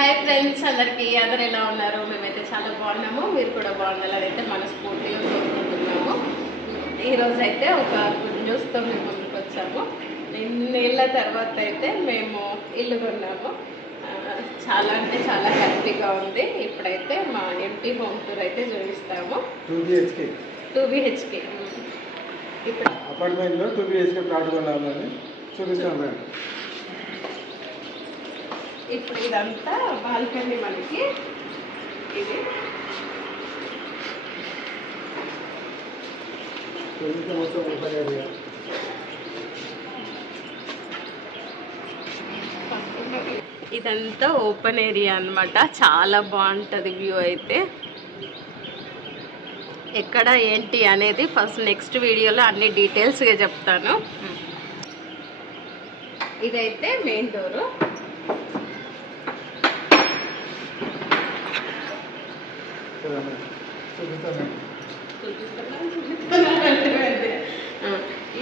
Hi friends, అందరికీ అందరు ఎలా ఉన్నారు? మేమైతే చాలా బాగున్నాము. మీరు కూడా బాగుండాలని అయితే మనస్ఫూర్తిగా కోరుకుంటున్నాము. ఈరోజు అయితే ఒక గుడ్ న్యూస్తో మేము ముందుకు వచ్చాము. ఎన్నేళ్ళ తర్వాత అయితే మేము ఇల్లు కొన్నాము. చాలా అంటే చాలా హ్యాపీగా ఉంది. ఇప్పుడైతే మా ఎంటీ హోమ్ టూర్ అయితే చూపిస్తాము. 2BHK ఇప్పుడు అపార్ట్మెంట్లో 2BHK ప్లాట్ కొనాలని చూపిస్తాము. ఇప్పుడు ఇదంతా బాల్కనీ మనకి. ఇది ఇదంతా ఓపెన్ ఏరియా అన్నమాట. చాలా బాగుంటుంది వ్యూ అయితే. ఎక్కడ ఏంటి అనేది ఫస్ట్ నెక్స్ట్ వీడియోలో అన్ని డీటెయిల్స్గా చెప్తాను. ఇదైతే మెయిన్ డోరు.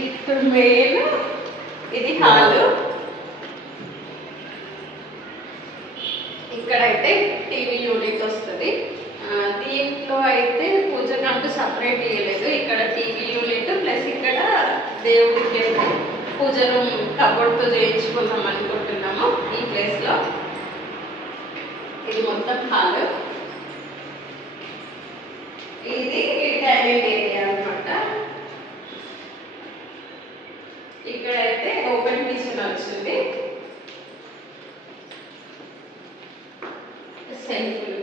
ఇప్పుడు మెయిన్ ఇది హాలు. ఇక్కడైతే టీవీ యూనిట్ వస్తుంది. దీంట్లో అయితే పూజ కంటూ సపరేట్ చేయలేదు. ఇక్కడ టీవీ యూనిట్ ప్లస్ ఇక్కడ దేవుడికి పూజ రూమ్ కబోర్డ్తో చేయించుకుందాం అనుకుంటున్నాము ఈ ప్లేస్లో. ఇది మొత్తం హాలు. ఇది డైనింగ్ ఏరియా అన్నమాట. ఇక్కడైతే ఓపెన్ కిచెన్ వచ్చింది. సెల్ఫ్లు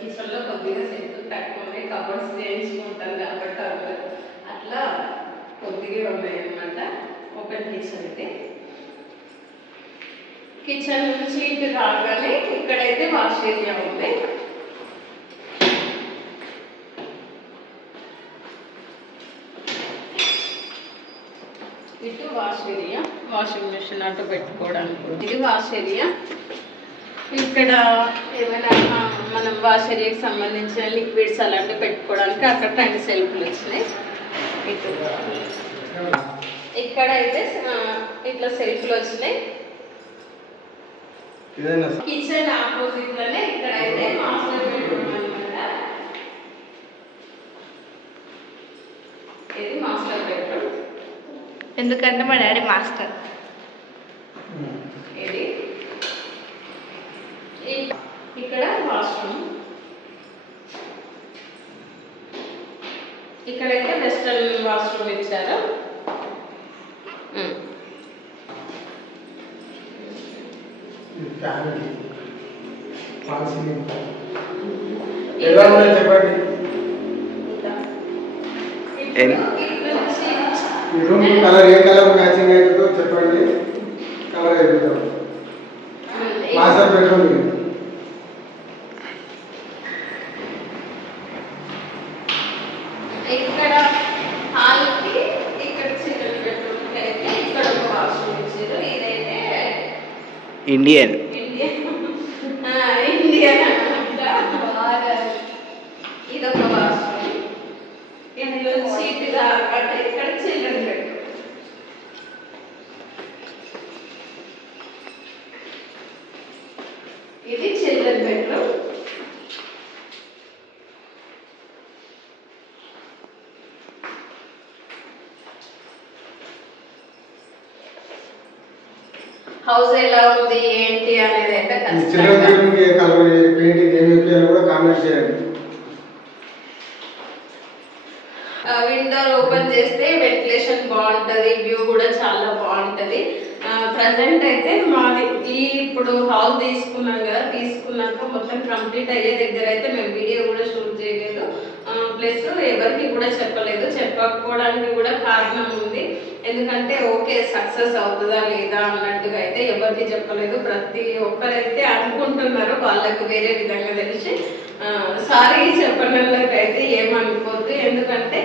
కిచెన్లో కొద్దిగా సెల్ఫ్లు తక్కువ ఉన్నాయి. కబోర్డ్స్ చేయించుకుంటారు కాబట్టి అట్లా కొద్దిగా ఉన్నాయి అన్నమాట. ఓపెన్ కిచెన్ ఇది. కిచెన్ నుంచి ఇటు రాగానే ఇక్కడైతే వాష్ ఏరియా ఉంది. ఇటు వాష్ ఏరియా, వాషింగ్ మిషన్ అటు పెట్టుకోవడానికి. ఇది వాష్ ఏరియా. ఇక్కడ ఏమైనా మనం వాష్ ఏరియాకి సంబంధించిన లిక్విడ్స్ అలాంటివి పెట్టుకోవడానికి అక్కడ 2 సెల్ఫ్లు వచ్చినాయి. ఇటు ఇక్కడ అయితే ఇట్లా సెల్ఫ్లు వచ్చినాయి. కిచెన్ ఆపోజిట్ లోనే ఇక్కడైతే మాస్టర్ బెడ్రూమ్ అన్నమాట. ఇది మాస్టర్ బెడ్రూమ్, ఎందుకంటే మా డాడీ మాస్టర్. ఇది ఇక్కడ వాష్రూమ్. ఇక్కడైతే వెస్టర్న్ వాష్రూమ్ ఇచ్చారు. కలర్ ఏ కలర్ మ్యాచింగ్ అవుతుందో చెప్పండి, కలర్ అయిపోతాం. Master bedroom. ఇక్కడ హాల్కి ఇక్కడ చిల్డ్రన్ బెడ్రూమ్కి అయితే ఇక్కడ ఒక వాష్రూమ్ ఇచ్చారు. ఇదైతే ఇండియన్ అన్నమాట. ఇదొక వాష్రూమ్. ఇందులో సీటుగా అంటే ఇక్కడ చిల్డ్రన్ బెడ్రూమ్. ఇది చిల్డ్రన్ బెడ్రూమ్. హౌస్ ఎలా ఉంది ఏంటి అనేది అయితే విండోర్ ఓపెన్ చేస్తే వెంటిలేషన్ బాగుంటుంది, వ్యూ కూడా చాలా బాగుంటుంది. ప్రజెంట్ అయితే మాది ఇప్పుడు హౌస్ తీసుకున్నాం కదా, తీసుకున్నాక మొత్తం కంప్లీట్ అయ్యే దగ్గర అయితే మేము వీడియో కూడా షూట్ చేయలేదు. ప్లస్ ఎవరికి కూడా చెప్పలేదు. చెప్పకపోవడానికి కూడా కారణం ఉంది. ఎందుకంటే ఓకే సక్సెస్ అవుతుందా లేదా అన్నట్టుగా అయితే ఎవరికి చెప్పలేదు. ప్రతి ఒక్కరైతే అనుకుంటున్నారు వాళ్ళకి వేరే విధంగా తెలిసి. సారీ చెప్పినందుకైతే ఏమనుకోవద్దు. ఎందుకంటే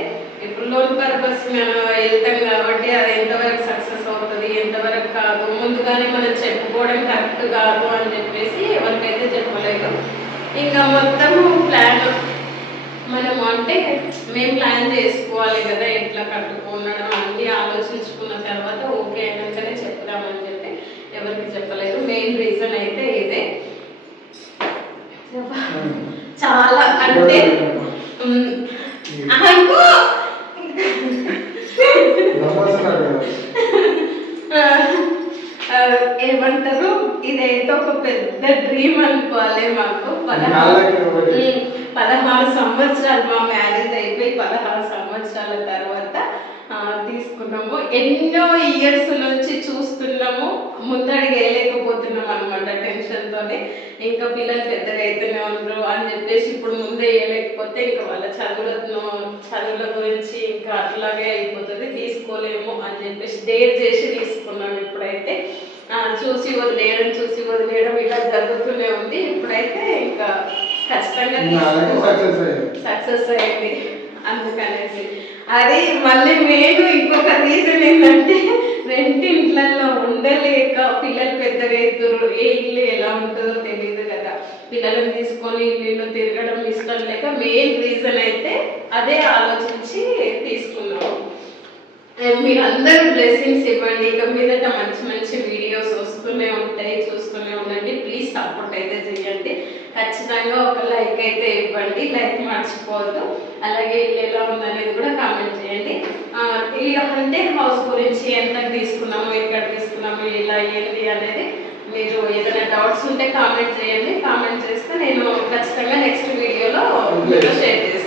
ఇప్పుడు లోన్ పర్పస్ మనం వెళ్తాం కాబట్టి అది ఎంతవరకు సక్సెస్ అవుతుంది ఎంతవరకు కాదు ముందుగానే మనం చెప్పుకోవడం కరెక్ట్ కాదు అని చెప్పేసి ఎవరికైతే చెప్పలేదు. ఇంకా మొత్తం ప్లాన్ మనం అంటే మేము ప్లాన్ చేసుకోవాలి కదా, ఎట్లా కట్టుకున్నాడం అన్నీ ఆలోచించుకున్న తర్వాత ఓకే అయినాకనే చెప్తామని చెప్పి ఎవరికి చెప్పలేదు. మెయిన్ రీజన్ అయితే ఇదే. అంటే అనుకో ఏమంటారు ఇదైతే ఒక పెద్ద డ్రీమ్ అనుకోవాలి మాకు 16 సంవత్సరాలు మా మ్యారేజ్ అయిపోయి 16 సంవత్సరాల తర్వాత తీసుకున్నాము. ఎన్నో ఇయర్స్ నుంచి చూస్తున్నాము, ముందడికి వేయలేకపోతున్నాం అనమాట టెన్షన్తోనే. ఇంకా పిల్లలు పెద్దగా అయితేనే ఉండరు అని చెప్పేసి ఇప్పుడు ముందే వేయలేకపోతే ఇంకా వాళ్ళ చదువుల గురించి ఇంకా అట్లాగే అయిపోతుంది, తీసుకోలేము అని చెప్పేసి డేర్ చేసి తీసుకున్నాం. ఇప్పుడైతే చూసి వదిలేయడం ఇలా జరుగుతూనే ఉంది. ఇప్పుడైతే ఇంకా ఖచ్చితంగా సక్సెస్ అయింది. అందుకనేసి అది మళ్ళీ మెయిన్ ఇంకొక రీజన్ ఏంటంటే రెంటింట్లలో ఉండలేక పిల్లలు పెద్దగా అవుతారు, ఏ ఇల్లు ఎలా ఉంటుందో తెలియదు కదా, పిల్లలను తీసుకొని ఇల్లు తిరగడం ఇష్టం లేక మెయిన్ రీజన్ అయితే అదే ఆలోచించి తీసుకున్నాము. మీరు అందరూ బ్లెస్సింగ్స్ ఇవ్వండి. ఇక మీదట మంచి మంచి వీడియోస్ వస్తూనే ఉంటాయి, చూస్తూనే ఉండండి. ప్లీజ్ సపోర్ట్ అయితే చేయండి. ఖచ్చితంగా ఒక లైక్ అయితే ఇవ్వండి, లైక్ మర్చిపోవద్దు. అలాగే ఇల్లు ఎలా ఉందనేది కూడా కామెంట్ చేయండి. ఈ అంటే హౌస్ గురించి ఎంత తీసుకున్నాము, ఎక్కడ తీసుకున్నాము, ఇలా ఏంటి అనేది మీరు ఏదైనా డౌట్స్ ఉంటే కామెంట్ చేయండి. కామెంట్ చేస్తే నేను ఖచ్చితంగా నెక్స్ట్ వీడియోలో మీతో షేర్ చేస్తాను.